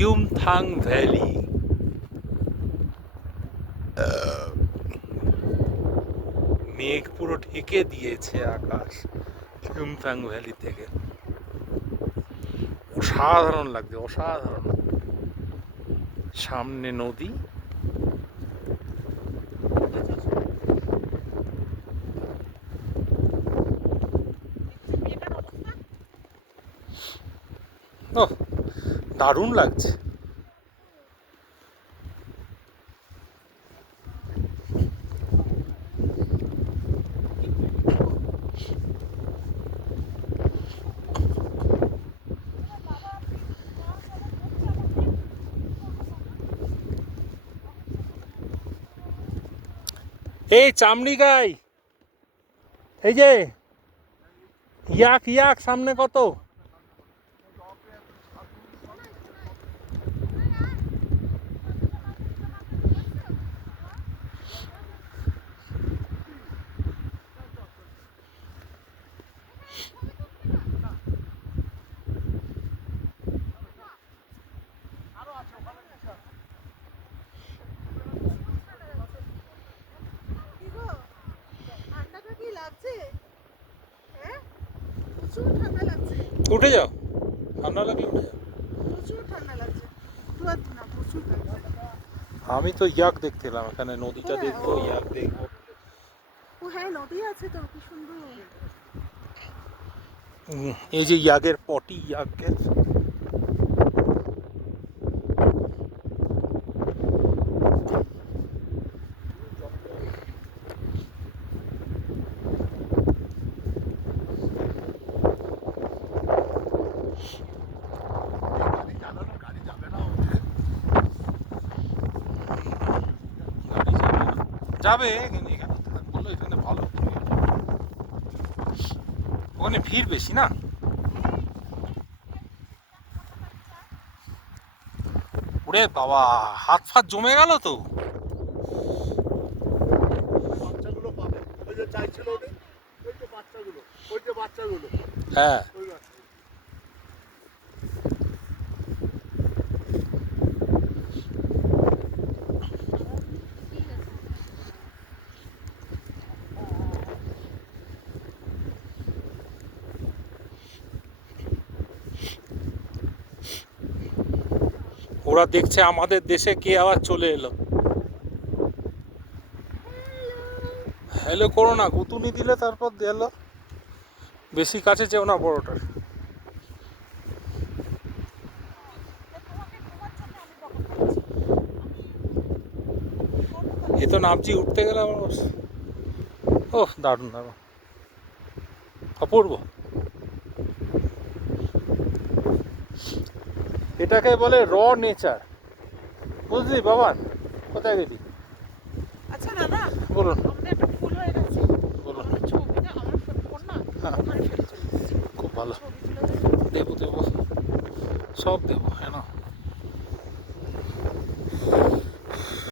কিউমথাং valley. মেঘ পুরো ঢেকে দিয়েছে আকাশ কিউমথাং ভ্যালি থেকে। অসাধারণ লাগছে, অসাধারণ। সামনে নদী, ও দারুণ লাগছে। এই চামড়ি গাই, এই যে ইয়াক ইয়াক সামনে কত। উঠে যাও, ঠান্ডা লাগলে উঠে যাও। আমি তো ইয়াক দেখতে এলাম এখানে, নদীটা দেখবো, ইয়াক দেখবো। এই যে ইয়াকের পটি, ইয়াকের যাবে, কিন্তু এখানে বললো এখানে ভালো, ওখানে ভিড় বেশি না। ওরে বাবা, হাত ফাত জমে গেল তো। হ্যাঁ, ওরা দেখছে আমাদের দেশে কে আবার চলে এলো। হ্যালো করো না, গুতুনি দিলে তারপর দিল। বেশি কাছে যেও না বড়টার। এ তো নামছি, উঠতে গেলে আমার ওহ দারুণ দারুণ, অপূর্ব। এটাকে বলে র নেচার, বুঝলি বাবান? কোথায় গেলি? আচ্ছা দাদা, বলুন আমাদের একটা ভুল হয়ে গেছে। বলুন। আমার ছবিটা, আমার ফোন না ওখানে ফেলে চলে গেছে। খুব ভালো, ছবি তুলে দেবো দেবো, সব দেবো, হ্যাঁ না।